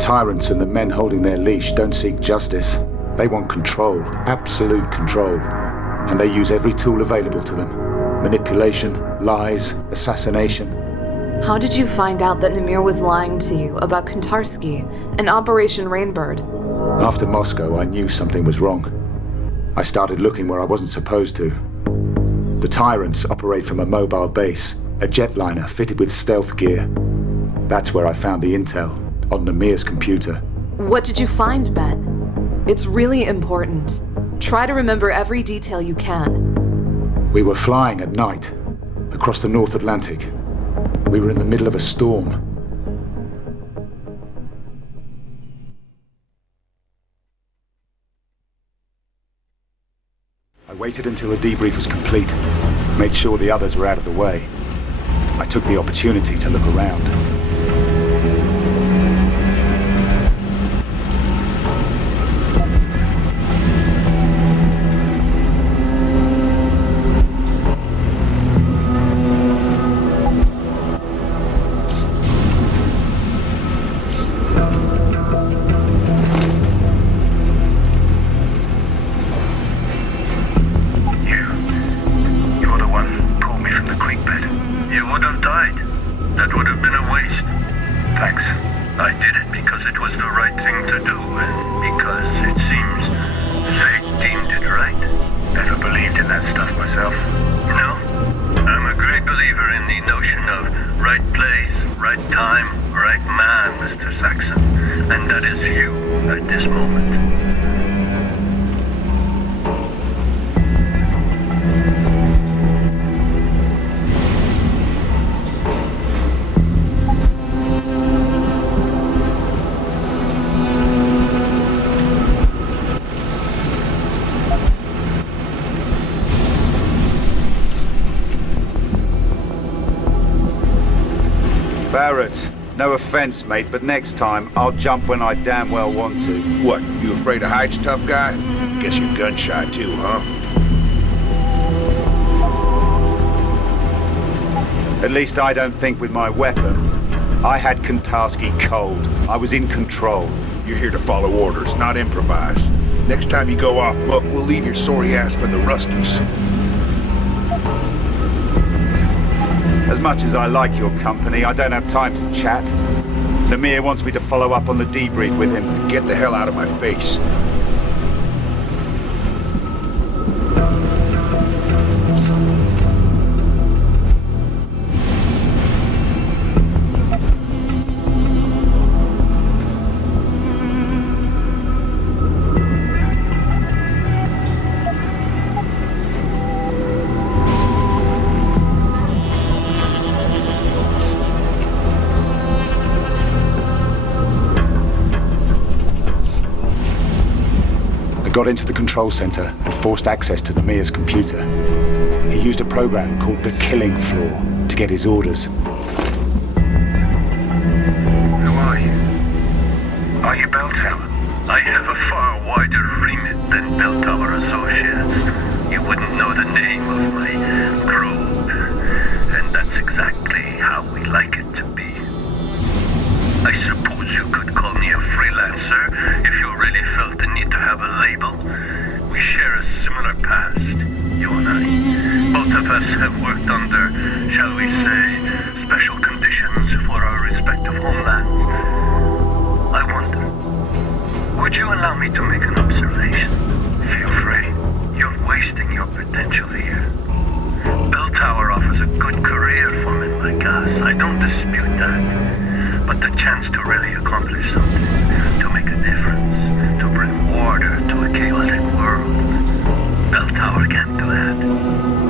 Tyrants and the men holding their leash don't seek justice. They want control, absolute control. And they use every tool available to them. Manipulation, lies, assassination. How did you find out that Namir was lying to you about Kontarsky and Operation Rainbird? After Moscow, I knew something was wrong. I started looking where I wasn't supposed to. The Tyrants operate from a mobile base, a jetliner fitted with stealth gear. That's where I found the intel, on Namir's computer. What did you find, Ben? It's really important. Try to remember every detail you can. We were flying at night, across the North Atlantic. We were in the middle of a storm. I waited until the debrief was complete, made sure the others were out of the way. I took the opportunity to look around. Mr. Saxon, and that is you at this moment. Barrett, no offense, mate, but next time I'll jump when I damn well want to. What, you afraid of heights, tough guy? Guess you're gun shy too, huh? At least I don't think with my weapon. I had Kontarsky cold. I was in control. You're here to follow orders, not improvise. Next time you go off book, we'll leave your sorry ass for the Ruskies. As much as I like your company, I don't have time to chat. Namir wants me to follow up on the debrief with him. Get the hell out of my face. I got into the control center and forced access to Namir's computer. He used a program called the Killing Floor to get his orders. Who are you? Are you Bell Tower? I have a far wider remit than Bell Tower Associates. You wouldn't know the name of my probe. And that's exactly how we like it to be. I suppose you could call me a freelancer if you really felt the need to have a label. We share a similar past, you and I. Both of us have worked under, shall we say, special conditions for our respective homelands. I wonder, would you allow me to make an observation? Feel free. You're wasting your potential here. Bell Tower offers a good career for men like us. I don't dispute that. But the chance to really accomplish something, to make a difference, to bring order to a chaotic world, Bell Tower can't do that.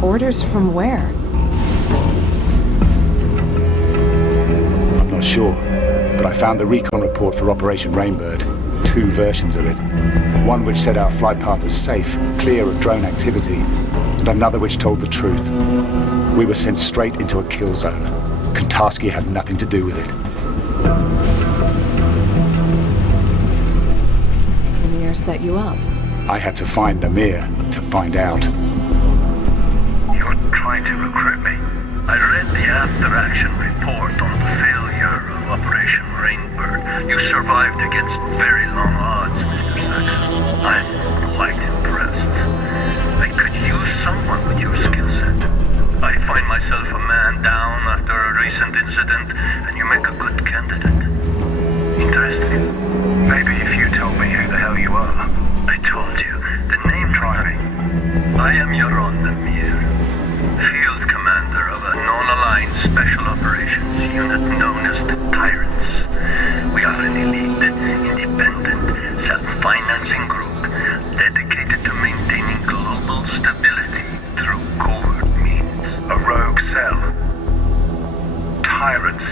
Orders from where? not sure, but I found the recon report for Operation Rainbird. 2 versions of it. One which said our flight path was safe, clear of drone activity, and another which told the truth. We were sent straight into a kill zone. Kontarsky had nothing to do with it. Namir set you up. I had to find Namir to find out. You're trying to recruit me? I read the after-action report on the failure of Operation Rainbird. You survived against very long odds, Mr. Saxon. I'm quite impressed. I could use someone with your skill set. I find myself a man down after a recent incident, and you make a good candidate. Interesting. Maybe if you told me who the hell you are. I told you. The name driving. I am Jaron Namir, Field Commander of a non-aligned Special Operations Unit known as the Tyrants. We are an elite, independent, self-financing group dedicated to maintaining global stability through covert means. A rogue cell. Tyrants.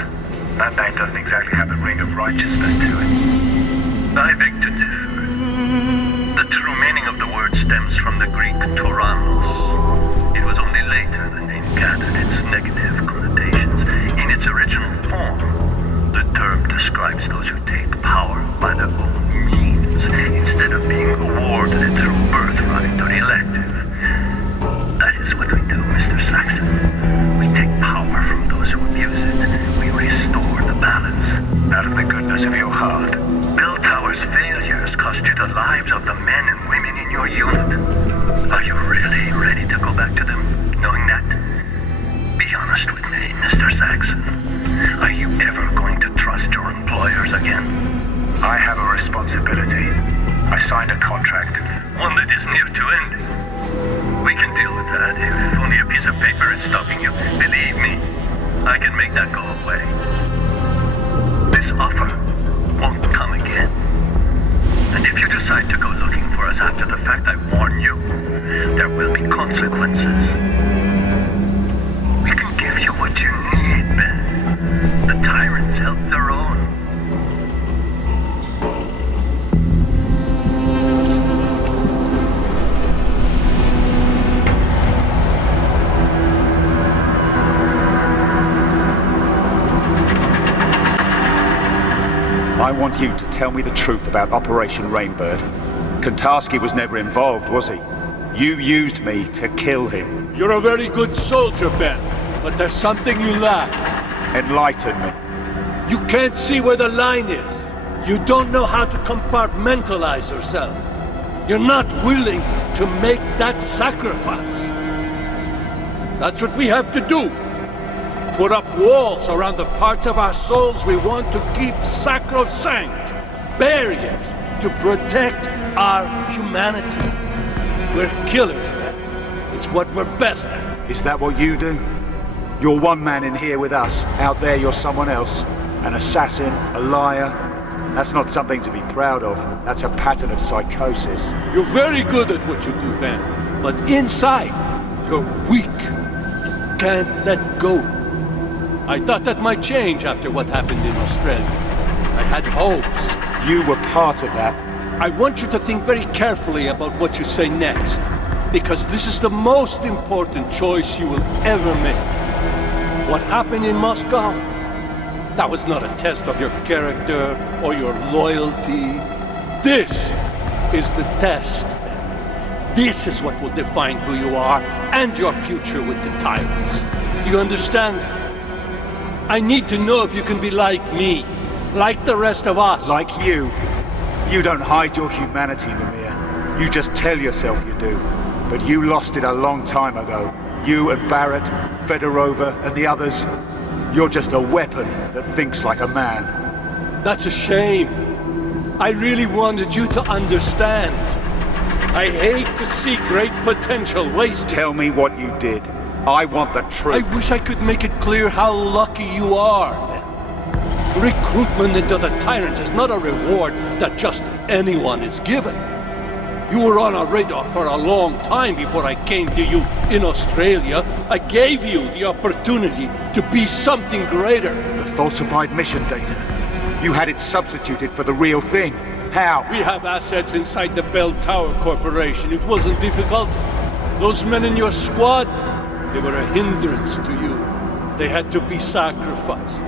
That name doesn't exactly have a ring of righteousness to it. I beg to differ. The true meaning of the word stems from the Greek Tyrannos. It was only later the name gathered its negative connotations. In its original form, the term describes those who take power by their own means, instead of being awarded it through birthright or elective. That is what we do, Mr. Saxon. We take power from those who abuse it. We restore the balance. Out of the goodness of your heart. Bell Tower's failures cost you the lives of the men and women in your unit. Are you really ready to go back to them, knowing that? Be honest with me, Mr. Saxon. Are you ever going to trust your employers again? I have a responsibility. I signed a contract. One that is near to ending. We can deal with that if only a piece of paper is stopping you. Believe me, I can make that go away. This offer won't come again. And if you decide to go looking for us after the fact, I warn you, there will be consequences. We can give you what you need, Ben. The Tyrants help their own. I want you to tell me the truth about Operation Rainbird. Kontarsky was never involved, was he? You used me to kill him. You're a very good soldier, Ben, but there's something you lack. Enlighten me. You can't see where the line is. You don't know how to compartmentalize yourself. You're not willing to make that sacrifice. That's what we have to do. Put up walls around the parts of our souls we want to keep sacrosanct. Barriers to protect our humanity. We're killers, Ben. It's what we're best at. Is that what you do? You're one man in here with us. Out there you're someone else. An assassin, a liar. That's not something to be proud of. That's a pattern of psychosis. You're very good at what you do, Ben. But inside, you're weak. You can't let go. I thought that might change after what happened in Australia. I had hopes. You were part of that. I want you to think very carefully about what you say next. Because this is the most important choice you will ever make. What happened in Moscow? That was not a test of your character or your loyalty. This is the test, Ben. This is what will define who you are and your future with the Tyrants. Do you understand? I need to know if you can be like me, like the rest of us. Like you. You don't hide your humanity, Namir. You just tell yourself you do. But you lost it a long time ago. You and Barrett, Fedorova, and the others. You're just a weapon that thinks like a man. That's a shame. I really wanted you to understand. I hate to see great potential wasted. Tell me what you did. I want the truth. I wish I could make it clear how lucky you are, Ben. Recruitment into the Tyrants is not a reward that just anyone is given. You were on our radar for a long time before I came to you in Australia. I gave you the opportunity to be something greater. The falsified mission data. You had it substituted for the real thing. How? We have assets inside the Bell Tower Corporation. It wasn't difficult. Those men in your squad, they were a hindrance to you. They had to be sacrificed.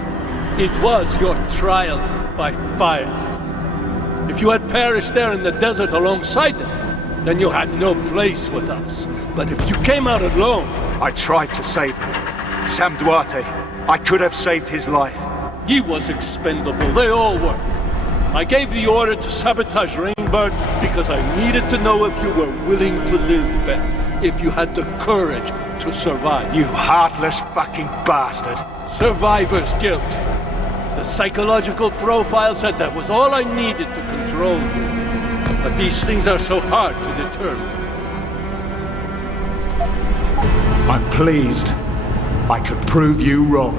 It was your trial by fire. If you had perished there in the desert alongside them, then you had no place with us. But if you came out alone... I tried to save him. Sam Duarte. I could have saved his life. He was expendable. They all were. I gave the order to sabotage Rainbird because I needed to know if you were willing to live, Ben. If you had the courage to survive. You heartless fucking bastard. Survivor's guilt. The psychological profile said that was all I needed to control you. But these things are so hard to determine. I'm pleased. I could prove you wrong.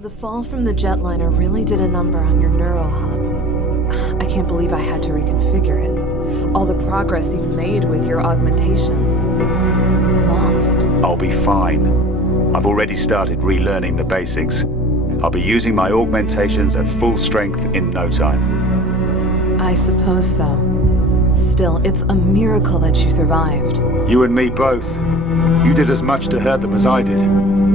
The fall from the jetliner really did a number on your neuro hub. I can't believe I had to reconfigure it. All the progress you've made with your augmentations. Lost. I'll be fine. I've already started relearning the basics. I'll be using my augmentations at full strength in no time. I suppose so. Still, it's a miracle that you survived. You and me both. You did as much to hurt them as I did,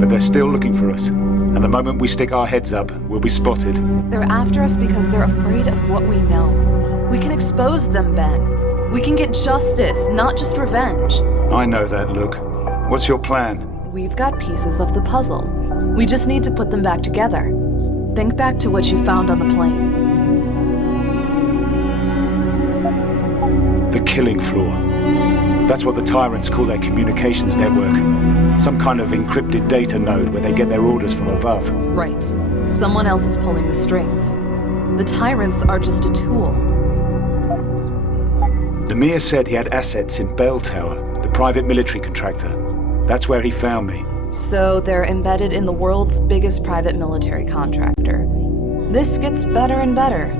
but they're still looking for us. And the moment we stick our heads up, we'll be spotted. They're after us because they're afraid of what we know. We can expose them, Ben. We can get justice, not just revenge. I know that, Luke. What's your plan? We've got pieces of the puzzle. We just need to put them back together. Think back to what you found on the plane. The killing floor. That's what the Tyrants call their communications network. Some kind of encrypted data node where they get their orders from above. Right. Someone else is pulling the strings. The Tyrants are just a tool. Namir said he had assets in Bell Tower, the private military contractor. That's where he found me. So they're embedded in the world's biggest private military contractor. This gets better and better.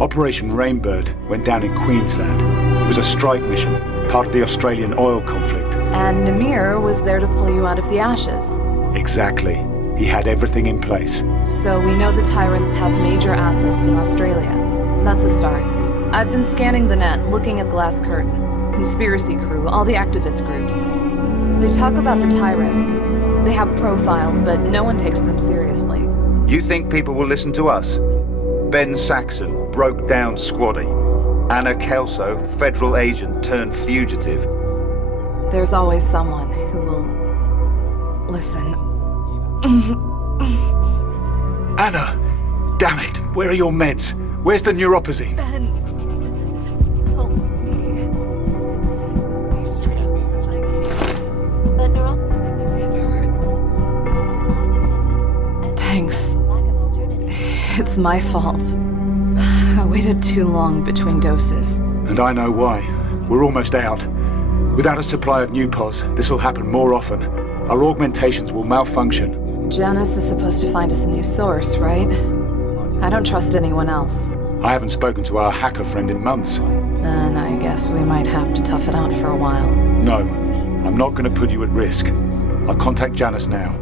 Operation Rainbird went down in Queensland. It was a strike mission, part of the Australian oil conflict. And Namir was there to pull you out of the ashes. Exactly. He had everything in place. So we know the Tyrants have major assets in Australia. That's a start. I've been scanning the net, looking at Glass Curtain, Conspiracy Crew, all the activist groups. They talk about the Tyrants. They have profiles, but no one takes them seriously. You think people will listen to us? Ben Saxon, broke down squaddy. Anna Kelso, federal agent turned fugitive. There's always someone who will listen. Anna! Damn it! Where are your meds? Where's the neuropozine? Ben, help me. It hurts. Thanks. It's my fault. I waited too long between doses. And I know why. We're almost out. Without a supply of Nu-poz, this will happen more often. Our augmentations will malfunction. Janice is supposed to find us a new source, right? I don't trust anyone else. I haven't spoken to our hacker friend in months. Then I guess we might have to tough it out for a while. No, I'm not going to put you at risk. I'll contact Janice now.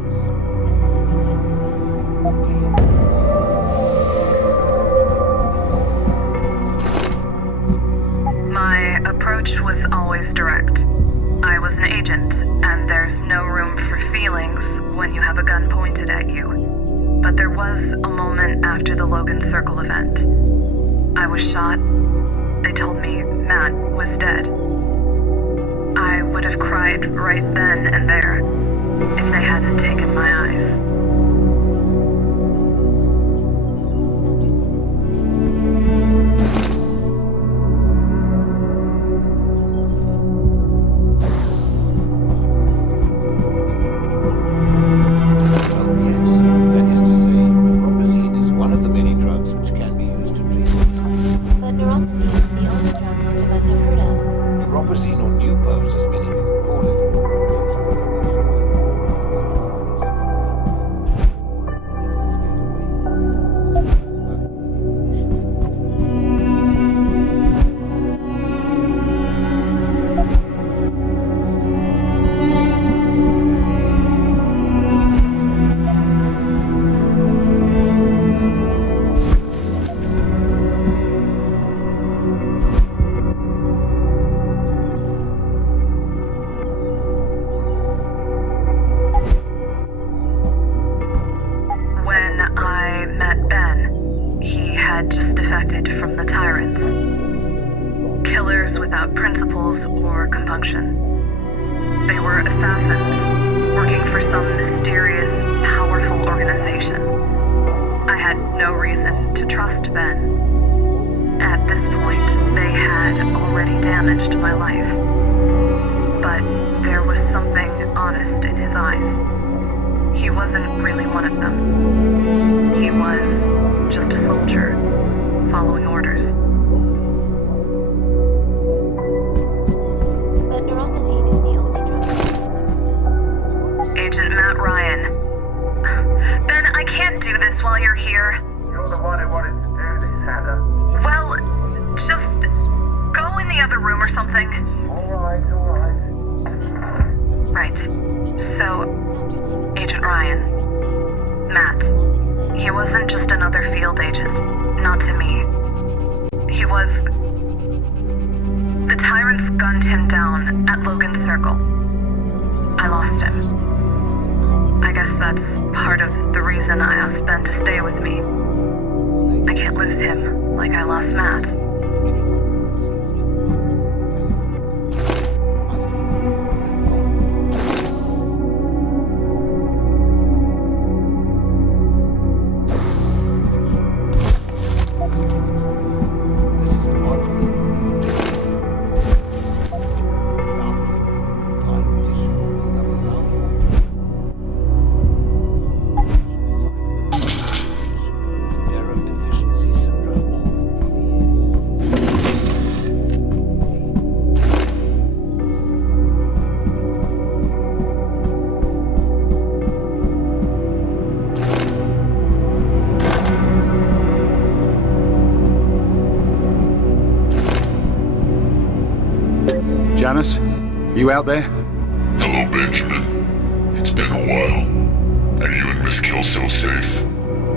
My approach was always direct. I was an agent, and there's no room for feelings when you have a gun pointed at you. But there was a moment after the Logan Circle event. I was shot. They told me Matt was dead. I would have cried right then and there if they hadn't taken my eyes. Neuropozine or Nu-poz, as many people call it. had just defected from the Tyrants. Killers without principles or compunction. They were assassins, working for some mysterious, powerful organization. I had no reason to trust Ben. At this point, they had already damaged my life. But there was something honest in his eyes. He wasn't really one of them. He was just a soldier, following orders. But neuropozine is the only drug. Agent Matt Ryan. Ben, I can't do this while you're here. You're the one who wanted to do this, Hannah. Well, just go in the other room or something. All right. Right. So, Agent Ryan. Matt. He wasn't just another field agent. Not to me. He was... The Tyrants gunned him down at Logan Circle. I lost him. I guess that's part of the reason I asked Ben to stay with me. I can't lose him like I lost Matt. Janice, you out there? Hello, Benjamin. It's been a while. Are you and Miss Kelso safe?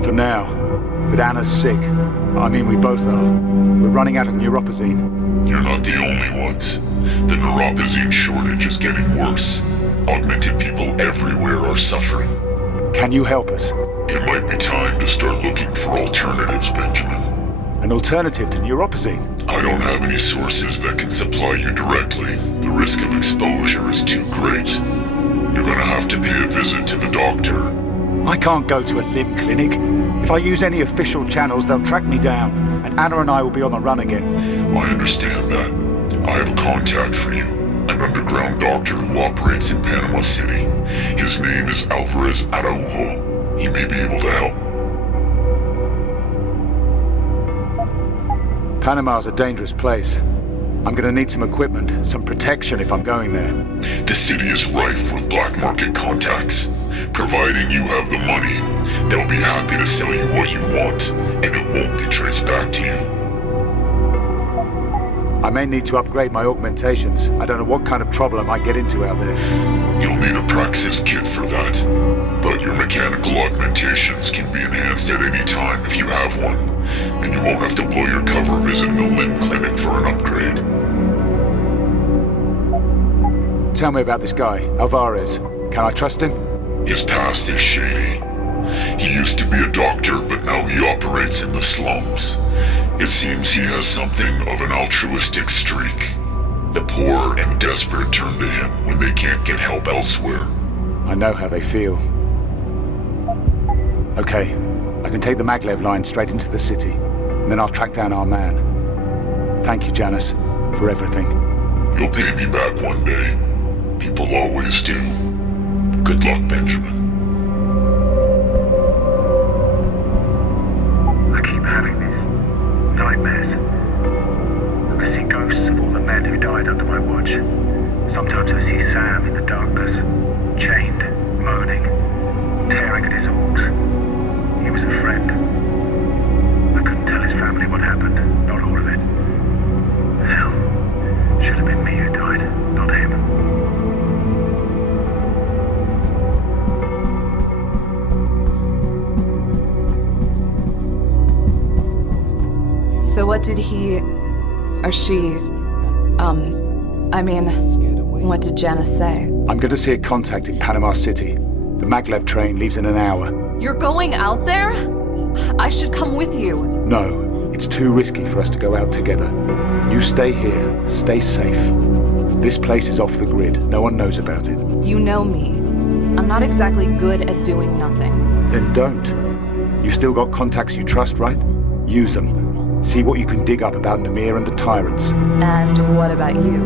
For now. But Anna's sick. I mean, we both are. We're running out of neuropozine. You're not the only ones. The neuropozine shortage is getting worse. Augmented people everywhere are suffering. Can you help us? It might be time to start looking for alternatives, Benjamin. An alternative to neuropozine? I don't have any sources that can supply you directly. The risk of exposure is too great. You're gonna have to pay a visit to the doctor. I can't go to a limb clinic. If I use any official channels, they'll track me down, and Anna and I will be on the run again. I understand that. I have a contact for you. An underground doctor who operates in Panama City. His name is Alvarez Araujo. He may be able to help. Panama's a dangerous place. I'm gonna need some equipment, some protection if I'm going there. The city is rife with black market contacts. Providing you have the money, they'll be happy to sell you what you want, and it won't be traced back to you. I may need to upgrade my augmentations. I don't know what kind of trouble I might get into out there. You'll need a Praxis kit for that, but your mechanical augmentations can be enhanced at any time if you have one, and you won't have to blow your cover visiting a limb clinic for an upgrade. Tell me about this guy, Alvarez. Can I trust him? His past is shady. He used to be a doctor, but now he operates in the slums. It seems he has something of an altruistic streak. The poor and desperate turn to him when they can't get help elsewhere. I know how they feel. Okay, I can take the maglev line straight into the city, and then I'll track down our man. Thank you, Janice, for everything. You'll pay me back one day. People always do. Good luck, Benjamin. I keep having these nightmares. I see ghosts of all the men who died under my watch. Sometimes I see Sam in the darkness, chained, moaning, tearing at his orcs. He was a friend. I couldn't tell his family what happened, not all of it. Hell, should have been me who died, not him. So what did he... or she... what did Janice say? I'm going to see a contact in Panama City. The maglev train leaves in an hour. You're going out there? I should come with you. No, it's too risky for us to go out together. You stay here, stay safe. This place is off the grid. No one knows about it. You know me. I'm not exactly good at doing nothing. Then don't. You still got contacts you trust, right? Use them. See what you can dig up about Namir and the Tyrants. And what about you?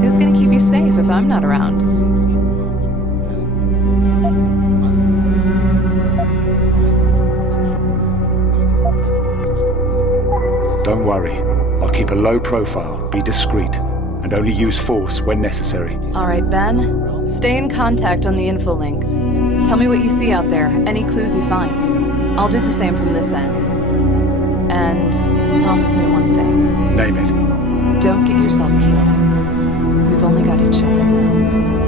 Who's gonna keep you safe if I'm not around? Don't worry. I'll keep a low profile, be discreet, and only use force when necessary. All right, Ben. Stay in contact on the info link. Tell me what you see out there, any clues you find. I'll do the same from this end. And promise me one thing. Name it. Don't get yourself killed. We've only got each other now.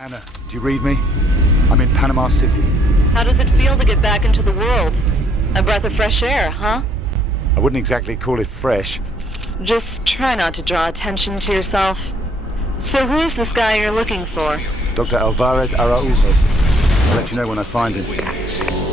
Anna, do you read me? I'm in Panama City. How does it feel to get back into the world? A breath of fresh air, huh? I wouldn't exactly call it fresh. Just try not to draw attention to yourself. So who is this guy you're looking for? Dr. Alvarez Araujo. I'll let you know when I find him.